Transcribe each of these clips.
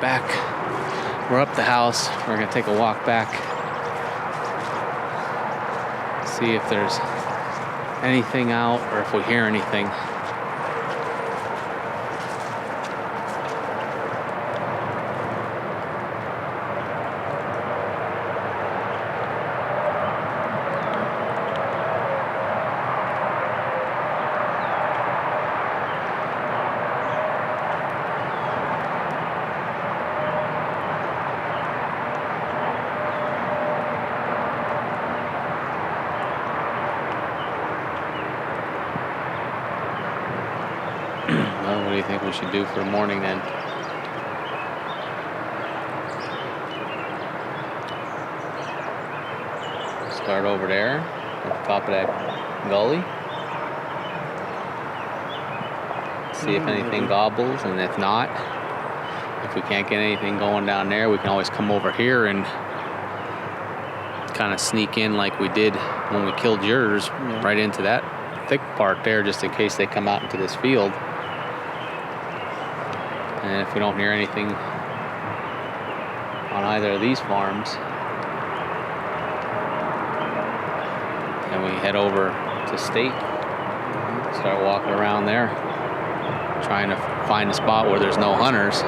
back. We're up the house. We're gonna take a walk back. See if there's anything out or if we hear anything. Well, what do you think we should do for the morning then? Start over there at the top of that gully. See if anything gobbles, and if not, if we can't get anything going down there, we can always come over here and kind of sneak in like we did when we killed yours, right into that thick part there, just in case they come out into this field. And if we don't hear anything on either of these farms, then we head over to State, start walking around there, trying to find a spot where there's no hunters,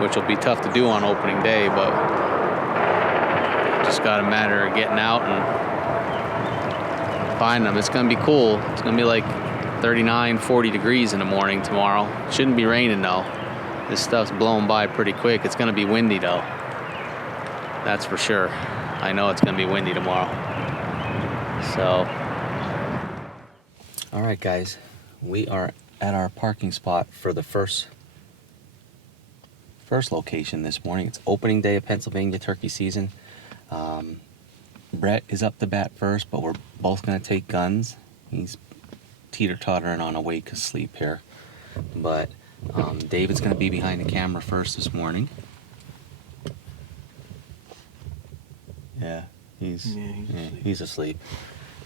which will be tough to do on opening day, but just got a matter of getting out and find them. It's gonna be cool. It's gonna be like 39, 40 degrees in the morning tomorrow. Shouldn't be raining though. This stuff's blowing by pretty quick. It's gonna be windy though. That's for sure. I know it's gonna be windy tomorrow. So, all right guys, we are at our parking spot for the first location this morning. It's opening day of Pennsylvania turkey season. Brett is up to bat first, but we're both gonna take guns. He's teeter-tottering on awake asleep here, but David's gonna be behind the camera first this morning. He's asleep.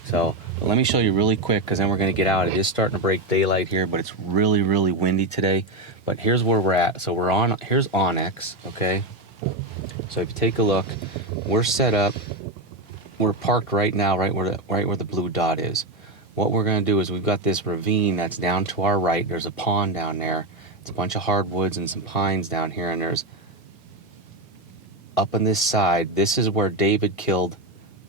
So let me show you really quick, because then we're gonna get out. It is starting to break daylight here, but it's really windy today. But here's where we're at. So here's Onyx, okay? So if you take a look, we're set up, we're parked right now right where the blue dot is. What we're gonna do is we've got this ravine that's down to our right. There's a pond down there. It's a bunch of hardwoods and some pines down here, and there's up on this side, this is where David killed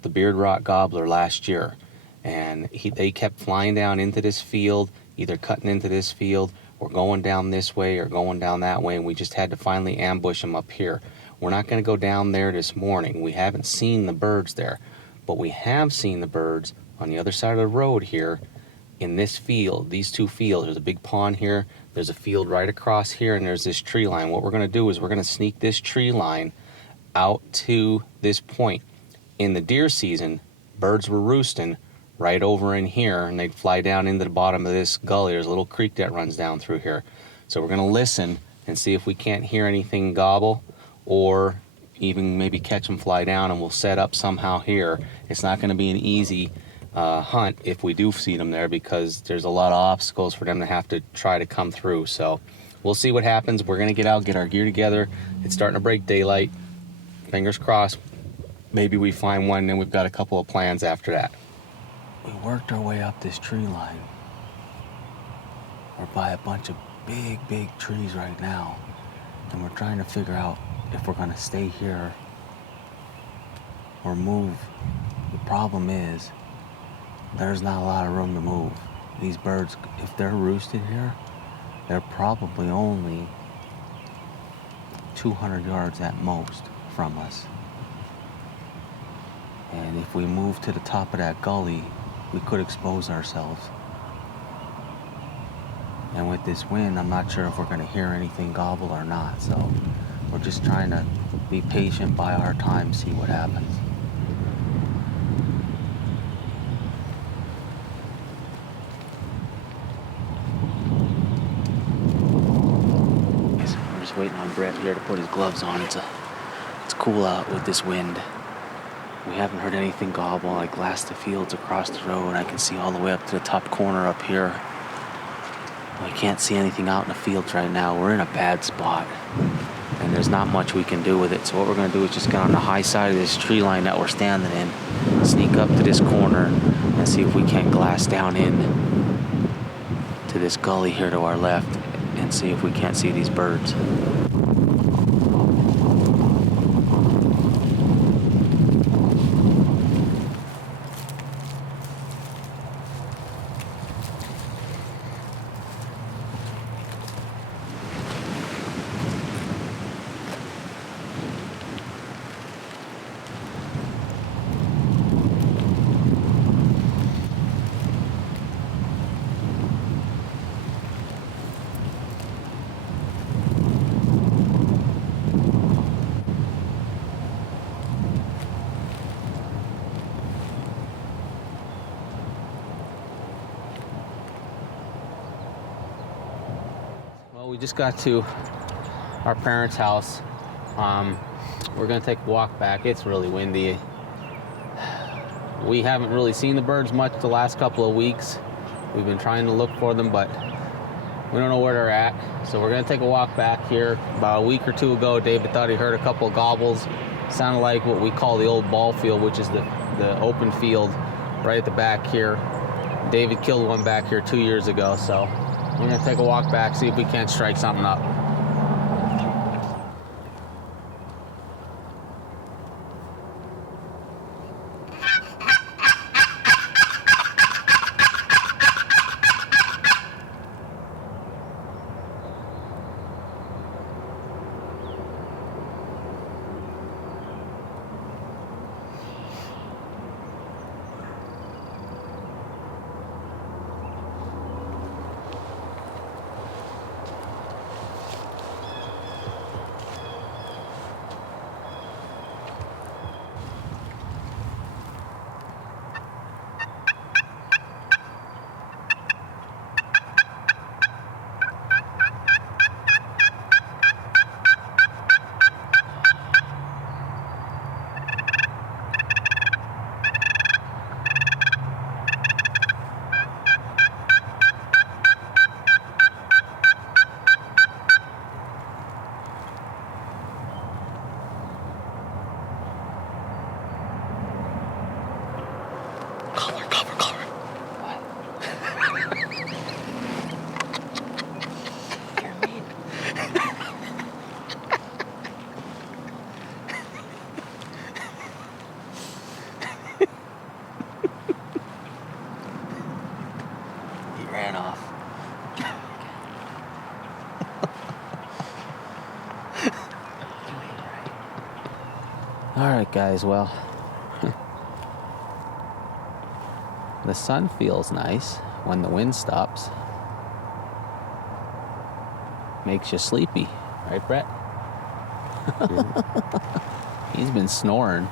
the beard rot gobbler last year. And they kept flying down into this field, either cutting into this field or going down this way or going down that way, and we just had to finally ambush them up here. We're not gonna go down there this morning. We haven't seen the birds there, but we have seen the birds on the other side of the road here in this field, these two fields. There's a big pond here, there's a field right across here, and there's this tree line. What we're gonna do is we're gonna sneak this tree line out to this point. In the deer season, birds were roosting right over in here, and they'd fly down into the bottom of this gully. There's a little creek that runs down through here. So we're gonna listen and see if we can't hear anything gobble, or even maybe catch them fly down, and we'll set up somehow here. It's not gonna be an easy hunt if we do see them there, because there's a lot of obstacles for them to have to try to come through. So we'll see what happens. We're gonna get out, get our gear together. It's starting to break daylight. Fingers crossed, maybe we find one, and then we've got a couple of plans after that. We worked our way up this tree line. We're by a bunch of big trees right now, and we're trying to figure out if we're gonna stay here or move. The problem is there's not a lot of room to move. These birds, if they're roosted here, they're probably only 200 yards at most from us. And if we move to the top of that gully, we could expose ourselves. And with this wind, I'm not sure if we're gonna hear anything gobble or not. So we're just trying to be patient, buy our time, see what happens. We're just waiting on Brett here to put his gloves on. It's cool out with this wind. We haven't heard anything gobble. I glassed the fields across the road. I can see all the way up to the top corner up here. I can't see anything out in the fields right now. We're in a bad spot. and there's not much we can do with it. So what we're going to do is just get on the high side of this tree line that we're standing in, sneak up to this corner, and see if we can't glass down in to this gully here to our left, and see if we can't see these birds. We just got to our parents' house. We're gonna take a walk back. It's really windy. We haven't really seen the birds much the last couple of weeks. We've been trying to look for them, but we don't know where they're at. So we're gonna take a walk back here. About a week or two ago, David thought he heard a couple of gobbles. Sounded like what we call the old ball field, which is the open field right at the back here. David killed one back here 2 years ago, so we're gonna take a walk back, see if we can't strike something up. Ran off. All right, guys, well, the sun feels nice when the wind stops. Makes you sleepy, right, Brett? He's been snoring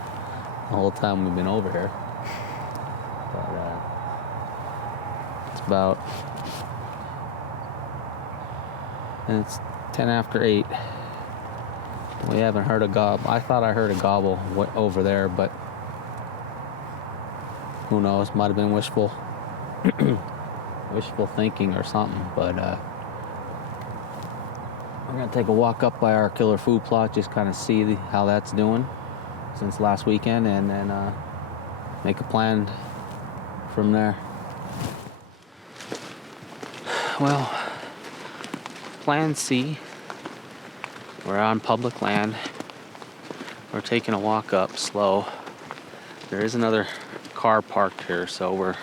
the whole time we've been over here. But, it's about, and it's 10 after 8. We haven't heard a gobble. I thought I heard a gobble over there, but who knows? Might have been wishful thinking or something. But we're gonna take a walk up by our killer food plot, just kind of see how that's doing since last weekend, and then make a plan from there. Well, plan C. We're on public land. We're taking a walk up slow. There is another car parked here, so we're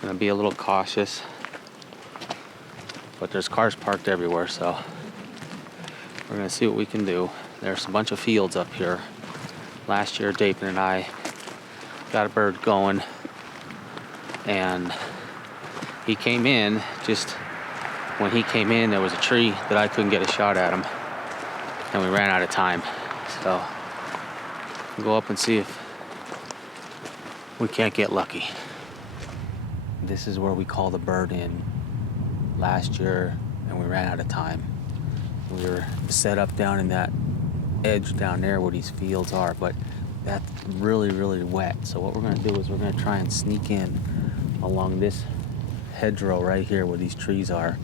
gonna be a little cautious. But there's cars parked everywhere, so we're gonna see what we can do. There's a bunch of fields up here. Last year, David and I got a bird going, and he came in. Just when he came in, there was a tree that I couldn't get a shot at him, and we ran out of time. So we'll go up and see if we can't get lucky. This is where we called the bird in last year, and we ran out of time. We were set up down in that edge down there where these fields are, but that's really, really wet. So what we're gonna do is we're gonna try and sneak in along this hedgerow right here where these trees are.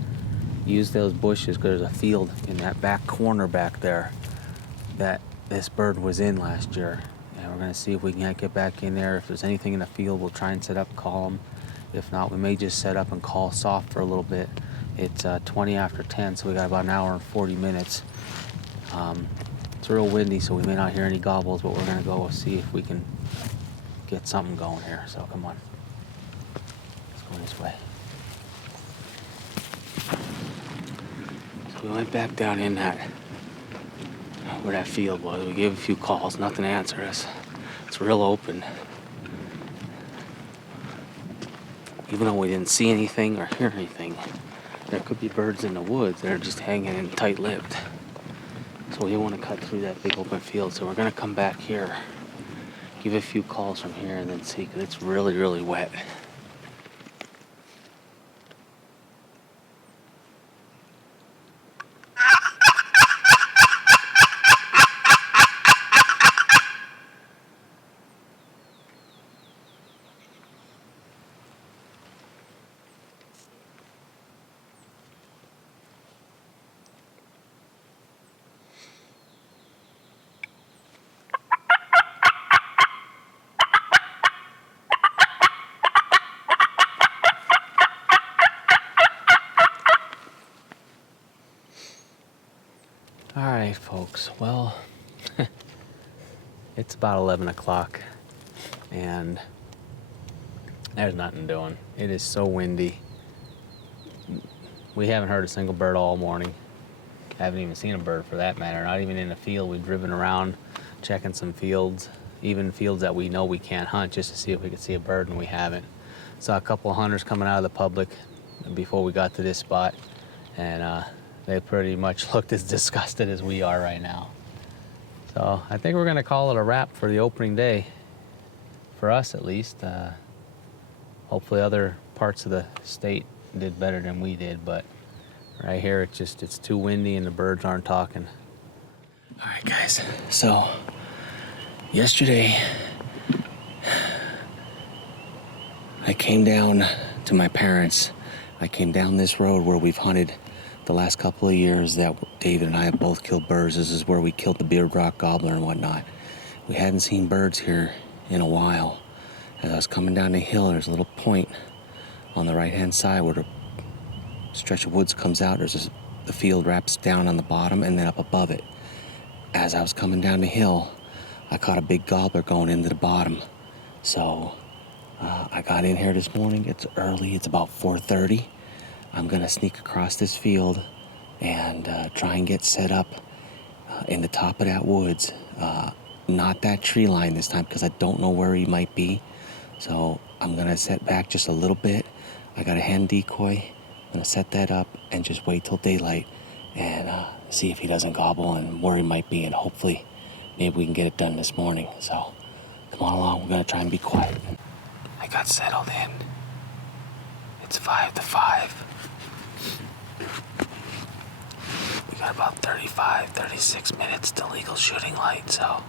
Use those bushes, because there's a field in that back corner back there that this bird was in last year. And we're gonna see if we can get back in there. If there's anything in the field, we'll try and set up, call them. If not, we may just set up and call soft for a little bit. It's 20 after 10, so we got about an hour and 40 minutes. It's real windy, so we may not hear any gobbles, but we're gonna go see if we can get something going here. So come on, let's go this way. So we went back down in that, where that field was. We gave a few calls, nothing answered us. It's real open. Even though we didn't see anything or hear anything, there could be birds in the woods that are just hanging in tight-lipped. So we don't want to cut through that big open field. So we're gonna come back here, give a few calls from here, and then see, because it's really, really wet. All right, folks. Well, it's about 11 o'clock, and there's nothing doing. It is so windy. We haven't heard a single bird all morning. Haven't even seen a bird for that matter, not even in the field. We've driven around checking some fields, even fields that we know we can't hunt, just to see if we could see a bird, and we haven't. Saw a couple of hunters coming out of the public before we got to this spot, and they pretty much looked as disgusted as we are right now. So I think we're gonna call it a wrap for the opening day, for us at least. Hopefully other parts of the state did better than we did, but right here it's too windy and the birds aren't talking. All right, guys, so yesterday I came down to my parents. I came down this road where we've hunted the last couple of years that David and I have both killed birds. This is where we killed the beard rock gobbler and whatnot. We hadn't seen birds here in a while. As I was coming down the hill, there's a little point on the right-hand side where the stretch of woods comes out. The field wraps down on the bottom and then up above it. As I was coming down the hill, I caught a big gobbler going into the bottom. So I got in here this morning. It's early. It's about 4:30. I'm gonna sneak across this field and try and get set up in the top of that woods. Not that tree line this time, because I don't know where he might be. So I'm gonna set back just a little bit. I got a hand decoy. I'm gonna set that up and just wait till daylight and see if he doesn't gobble and where he might be, and hopefully maybe we can get it done this morning. So come on along, we're gonna try and be quiet. I got settled in. It's 5 to 5. We got about 36 minutes to legal shooting light, so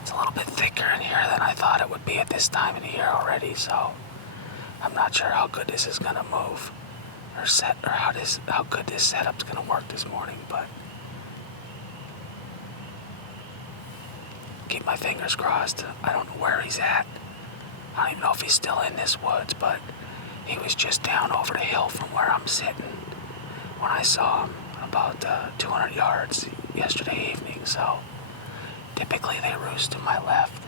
it's a little bit thicker in here than I thought it would be at this time of the year already, so I'm not sure how good this is gonna move or how good this setup's gonna work this morning, but keep my fingers crossed. I don't know where he's at. I don't even know if he's still in this woods, but he was just down over the hill from where I'm sitting when I saw him, about 200 yards yesterday evening. So typically they roost to my left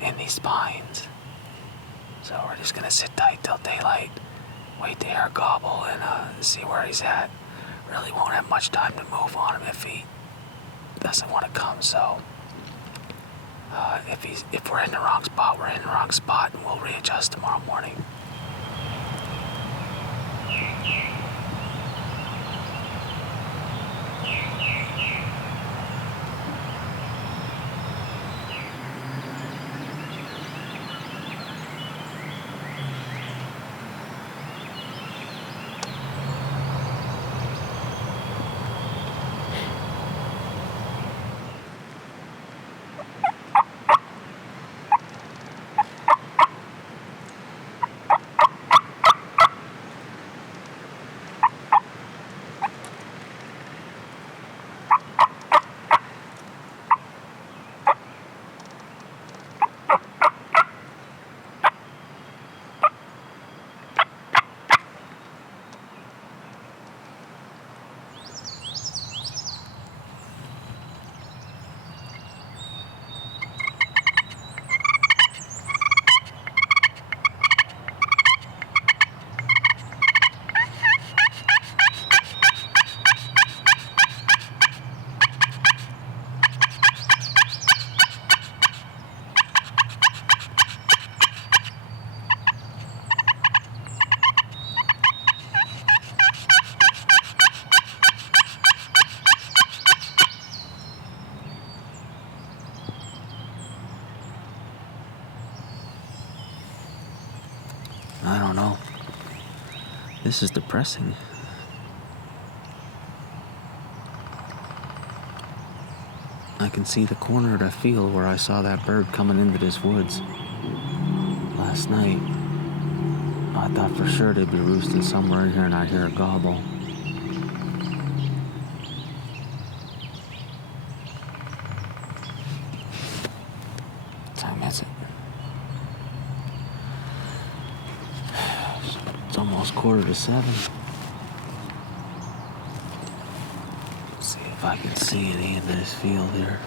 in these pines. So we're just gonna sit tight till daylight, wait to hear a gobble, and see where he's at. Really won't have much time to move on him if he doesn't want to come. So if we're in the wrong spot, we're in the wrong spot, and we'll readjust tomorrow morning. This is depressing. I can see the corner of the field where I saw that bird coming into this woods last night. I thought for sure they'd be roosting somewhere in here, and I hear a gobble. What time is it? It's almost 7:15. See if I can see any in this field here.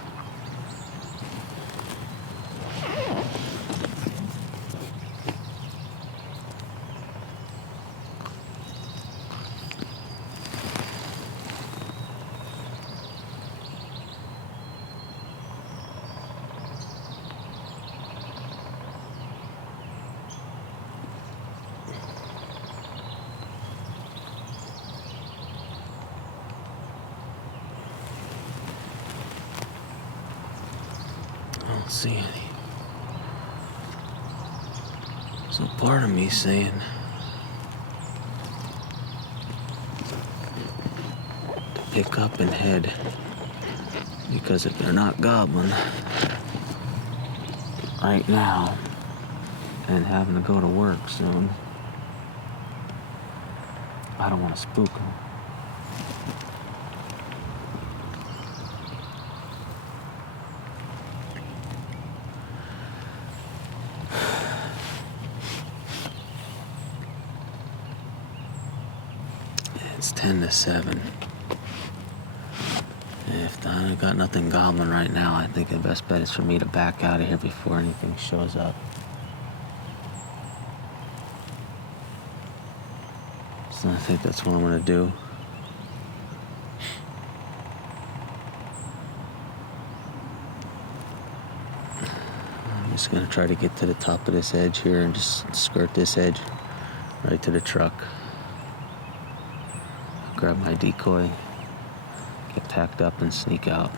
I don't see any. So part of me saying to pick up and head, because if they're not gobbling right now and having to go to work soon, I don't want to spook them. It's 6:50. If I got nothing gobbling right now, I think the best bet is for me to back out of here before anything shows up. So I think that's what I'm gonna do. I'm just gonna try to get to the top of this edge here and just skirt this edge right to the truck. Grab my decoy, get packed up, and sneak out.